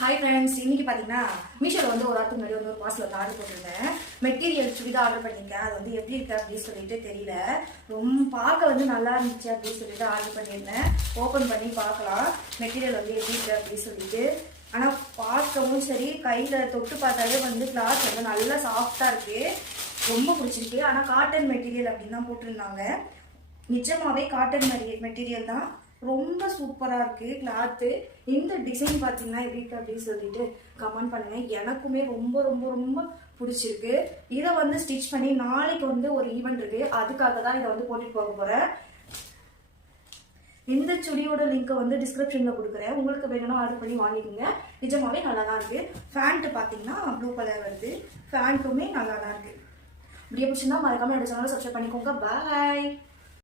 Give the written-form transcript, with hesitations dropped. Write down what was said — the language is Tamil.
ஹாய் ஃப்ரெண்ட்ஸ், இன்னைக்கு பார்த்தீங்கன்னா மீஷோவில் வந்து ஒரு வாரத்துக்கு முன்னாடி வந்து ஒரு பார்சல் வந்து ஆர்டர் போட்டிருந்தேன். மெட்டீரியல் சுடிதான் ஆர்டர் பண்ணியிருக்கேன். அது வந்து எப்படி இருக்கு அப்படின்னு சொல்லிட்டு தெரியல. ரொம்ப பார்க்க வந்து நல்லா இருந்துச்சு அப்படின்னு சொல்லிட்டு ஆர்டர் பண்ணியிருந்தேன். ஓப்பன் பண்ணி பார்க்கலாம் மெட்டீரியல் வந்து எப்படி இருக்கு அப்படின்னு சொல்லிட்டு. ஆனால் பார்க்கவும் சரி, கையில் தொட்டு பார்த்தாலே வந்து கிளாத் வந்து நல்லா சாஃப்டாக இருக்கு. ரொம்ப பிடிச்சிருக்கு. ஆனால் காட்டன் மெட்டீரியல் அப்படின்னு தான் போட்டிருந்தாங்க. நிஜமாவே காட்டன் மெட்டீரியல் தான். ரொம்ப சூப்பராக இருக்குது கிளாத்து. இந்த டிசைன் பார்த்தீங்கன்னா எப்படி இருக்கு அப்படின்னு சொல்லிட்டு கமெண்ட் பண்ணுங்க. எனக்குமே ரொம்ப ரொம்ப ரொம்ப பிடிச்சிருக்கு. இதை வந்து ஸ்டிச் பண்ணி நாளைக்கு வந்து ஒரு ஈவெண்ட் இருக்கு, அதுக்காக தான் இதை வந்து போட்டுட்டு போக போகிறேன். இந்த சுடியோட லிங்க்கை வந்து டிஸ்கிரிப்ஷனில் கொடுக்குறேன். உங்களுக்கு வேணும்னா ஆர்டர் பண்ணி வாங்கிக்கோங்க. நிஜமாவே நல்லா தான் இருக்குது. ஃபேண்ட்டு பார்த்தீங்கன்னா ப்ளூ கலர் வருது. ஃபேண்ட்டுமே நல்லா தான் இருக்குது. இப்படியே பிடிச்சிருந்தா மறக்காம என்னோட சேனலை சப்ஸ்கிரைப் பண்ணிக்கோங்க. பாய்.